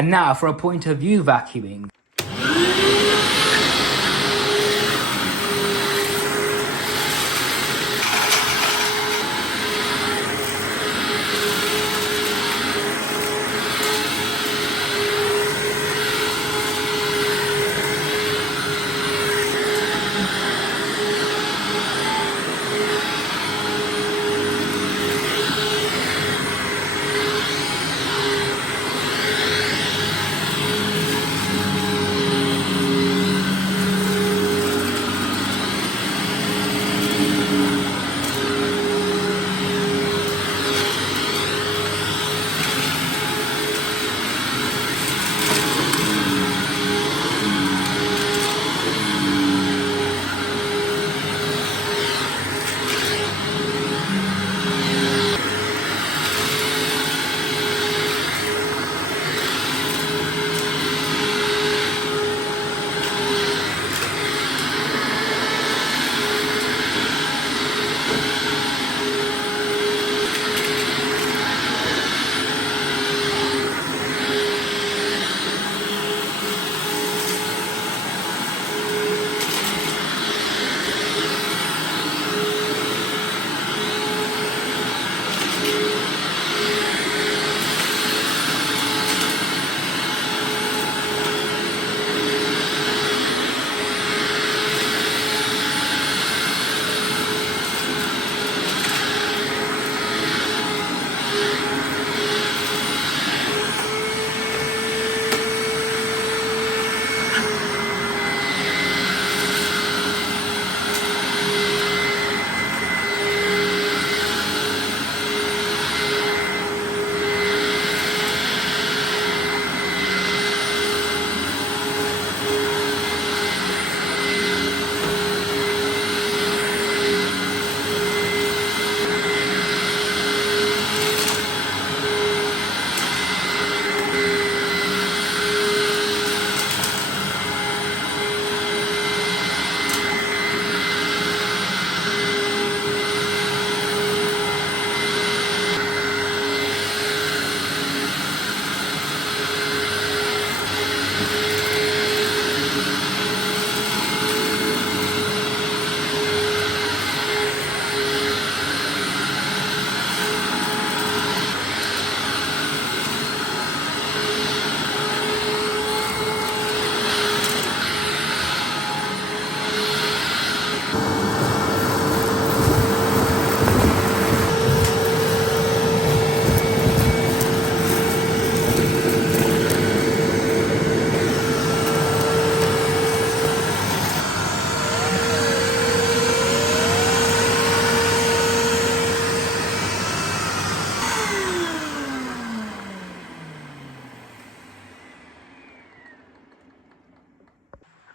And now for a point of view vacuuming.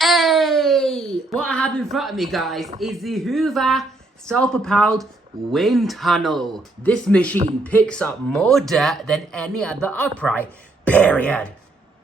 Hey! What I have in front of me, guys, is the Hoover self-propelled wind tunnel. This machine picks up more dirt than any other upright, period.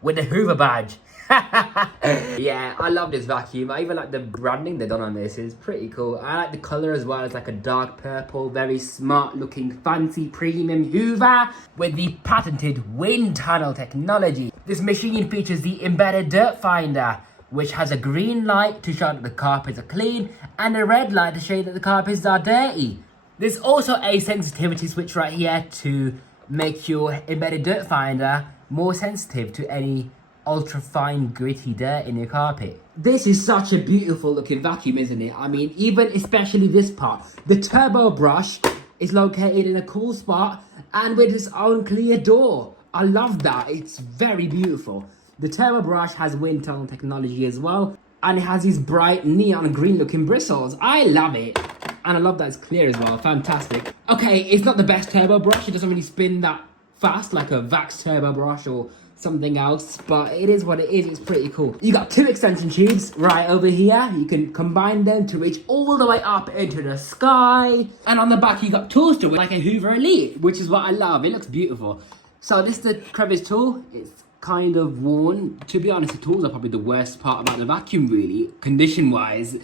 With the Hoover badge. Yeah, I love this vacuum. I even like the branding they've done on this. It's pretty cool. I like the color as well. It's like a dark purple, very smart looking, fancy premium Hoover with the patented wind tunnel technology. This machine features the embedded dirt finder, which has a green light to show that the carpets are clean and a red light to show you that the carpets are dirty. There's also a sensitivity switch right here to make your embedded dirt finder more sensitive to any ultra fine gritty dirt in your carpet. This is such a beautiful looking vacuum, isn't it? I mean, even especially this part. The turbo brush is located in a cool spot and with its own clear door. I love that. It's very beautiful. The turbo brush has wind tunnel technology as well, and it has these bright neon green looking bristles. I love it. And I love that it's clear as well. Fantastic. Okay, it's not the best turbo brush. It doesn't really spin that fast like a Vax turbo brush or something else, but it is what it is. It's pretty cool. You got two extension tubes right over here. You can combine them to reach all the way up into the sky. And on the back, you got tools to it, like a Hoover Elite, which is what I love. It looks beautiful. So this is the crevice tool. It's kind of worn. To be honest, the tools are probably the worst part about the vacuum, really, condition-wise.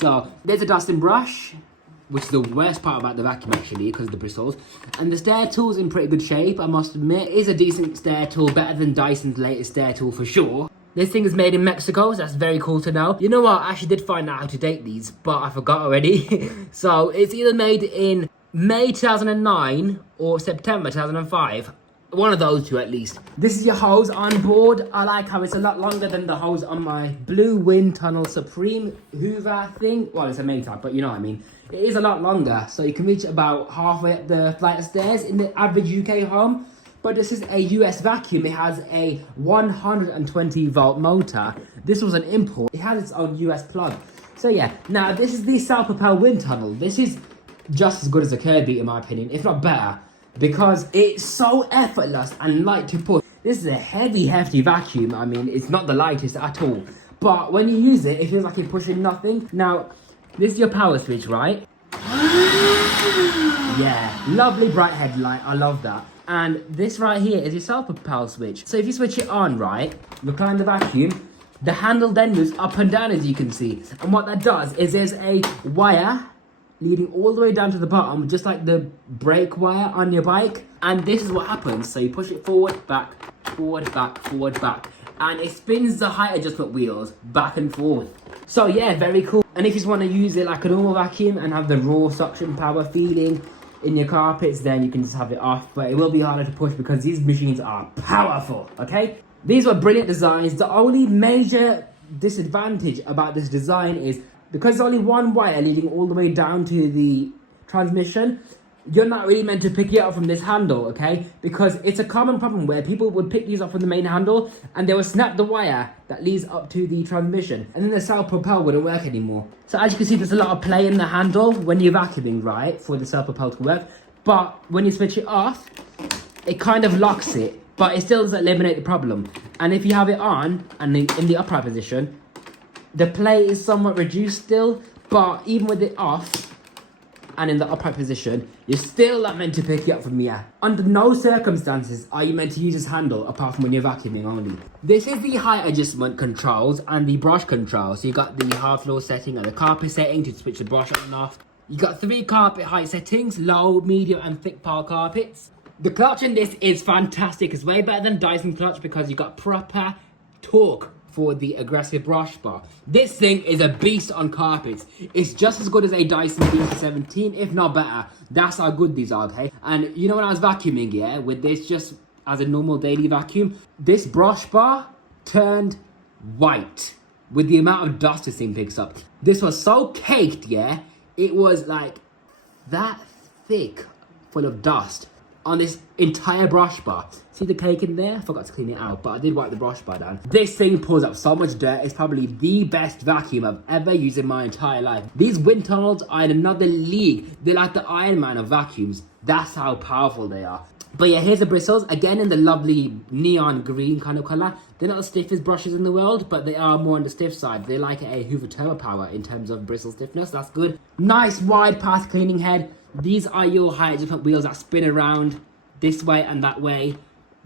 So there's a dusting brush. which is the worst part about the vacuum actually, because of the bristles. And the stair tool's in pretty good shape, I must admit. It is a decent stair tool, better than Dyson's latest stair tool for sure. This thing is made in Mexico, so that's very cool to know. You know what, I actually did find out how to date these, but I forgot already. So it's either made in May 2009 or September 2005. One of those two at least. This is your hose on board. I like how it's a lot longer than the hose on my blue WindTunnel Supreme Hoover thing. Well, it's a main type, but you know what I mean. It is a lot longer, so you can reach about halfway up the flight of stairs in the average UK home. But this is a US vacuum. It has a 120 volt motor. This was an import. It has its own US plug. So yeah, now this is the self-propelled wind tunnel. This is just as good as a Kirby in my opinion, if not better, because it's so effortless and light to push. This is a heavy, hefty vacuum. I mean, it's not the lightest at all. But when you use it, it feels like you're pushing nothing. Now, this is your power switch, right? Yeah, lovely bright headlight. I love that. And this right here is your self-propel switch. So if you switch it on, right, recline the vacuum, the handle then moves up and down, as you can see. And what that does is there's a wire leading all the way down to the bottom, just like the brake wire on your bike. And this is what happens. So you push it forward, back, forward, back, forward, back. And it spins the height adjustment wheels back and forth. So yeah, very cool. And if you just want to use it like a normal vacuum and have the raw suction power feeling in your carpets, then you can just have it off. But it will be harder to push because these machines are powerful, okay? These were brilliant designs. The only major disadvantage about this design is because there's only one wire leading all the way down to the transmission, you're not really meant to pick it up from this handle, okay? Because it's a common problem where people would pick these up from the main handle and they would snap the wire that leads up to the transmission, and then the self-propel wouldn't work anymore. So as you can see, there's a lot of play in the handle when you're vacuuming, right, for the self-propel to work. But when you switch it off, it kind of locks it, but it still doesn't eliminate the problem. And if you have it on and in the upright position, the play is somewhat reduced still, but even with it off and in the upright position, you're still not meant to pick it up from here. Under no circumstances are you meant to use this handle apart from when you're vacuuming only. This is the height adjustment controls and the brush control. So you got the hard floor setting and the carpet setting to switch the brush on and off. You got 3 carpet height settings, low, medium and thick pile carpets. The clutch in this is fantastic. It's way better than Dyson clutch because you got proper torque for the aggressive brush bar. This thing is a beast on carpets. It's just as good as a Dyson DC17, if not better. That's how good these are, okay? And you know when I was vacuuming, yeah, with this just as a normal daily vacuum, this brush bar turned white with the amount of dust this thing picks up. This was so caked, yeah, it was like that thick full of dust on this entire brush bar. See the cake in there? I forgot to clean it out, but I did wipe the brush bar down. This thing pulls up so much dirt. It's probably the best vacuum I've ever used in my entire life. These wind tunnels are in another league. They're like the Iron Man of vacuums. That's how powerful they are. But yeah, here's the bristles, again in the lovely neon green kind of colour. They're not the stiffest brushes in the world, but they are more on the stiff side. They're like a Hoover Turbo Power in terms of bristle stiffness. That's good. Nice wide path cleaning head. These are your height adjustment wheels that spin around this way and that way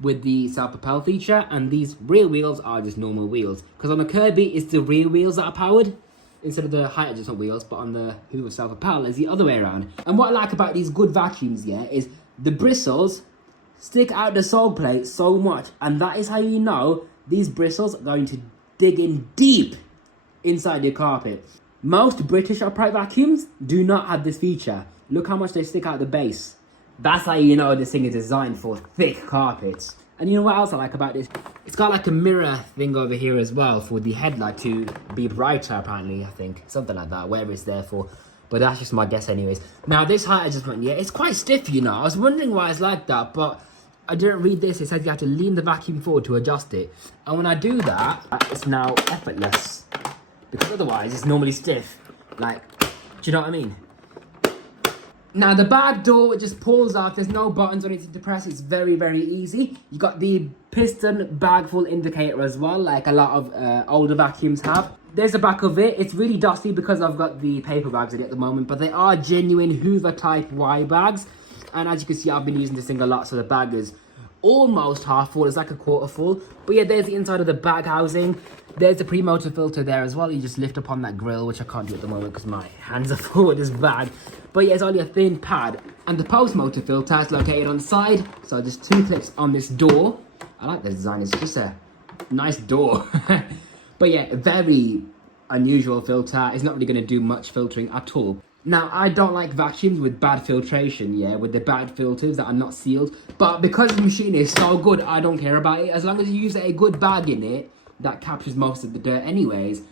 with the self-propel feature, and these rear wheels are just normal wheels. Because on the Kirby, it's the rear wheels that are powered instead of the height adjustment wheels, but on the Hoover self-propel, it's the other way around. And what I like about these good vacuums, yeah, is the bristles stick out the sole plate so much, and that is how you know these bristles are going to dig in deep inside your carpet. Most British upright vacuums do not have this feature. Look how much they stick out the base. That's how you know this thing is designed for thick carpets. And you know what else I like about this? It's got like a mirror thing over here as well for the headlight to be brighter, apparently, I think. Something like that, whatever it's there for. But that's just my guess anyways. Now this height adjustment, yeah, it's quite stiff, you know. I was wondering why it's like that, but I didn't read this. It said you have to lean the vacuum forward to adjust it. And when I do that, it's now effortless. Because otherwise, it's normally stiff. Like, do you know what I mean? Now the back door, it just pulls off. There's no buttons or anything to press. It's very, very easy. You got the piston bag full indicator as well, like a lot of older vacuums have. There's the back of it. It's really dusty because I've got the paper bags in it at the moment, but they are genuine Hoover type Y bags. And as you can see, I've been using this thing a lot, so the bag is almost half full. It's like a quarter full. But yeah, there's the inside of the bag housing. There's the pre-motor filter there as well. You just lift up on that grill, which I can't do at the moment because my hands are full with this bag. But yeah, it's only a thin pad. And the post-motor filter is located on the side. So just 2 clicks on this door. I like the design. It's just a nice door. But yeah, very unusual filter. It's not really going to do much filtering at all. Now, I don't like vacuums with bad filtration, yeah, with the bad filters that are not sealed. But because the machine is so good, I don't care about it. As long as you use a good bag in it that captures most of the dirt anyways,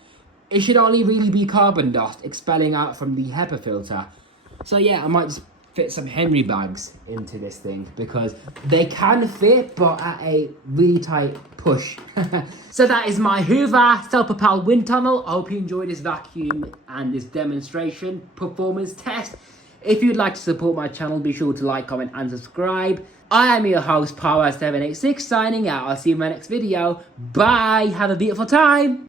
it should only really be carbon dust expelling out from the HEPA filter. So yeah, I might just fit some Henry bags into this thing because they can fit, but at a really tight push. So that is my Hoover self-propelled wind tunnel. I hope you enjoyed this vacuum and this demonstration performance test. If you'd like to support my channel, be sure to like, comment and subscribe. I am your host, Power786, signing out. I'll see you in my next video. Bye. Have a beautiful time.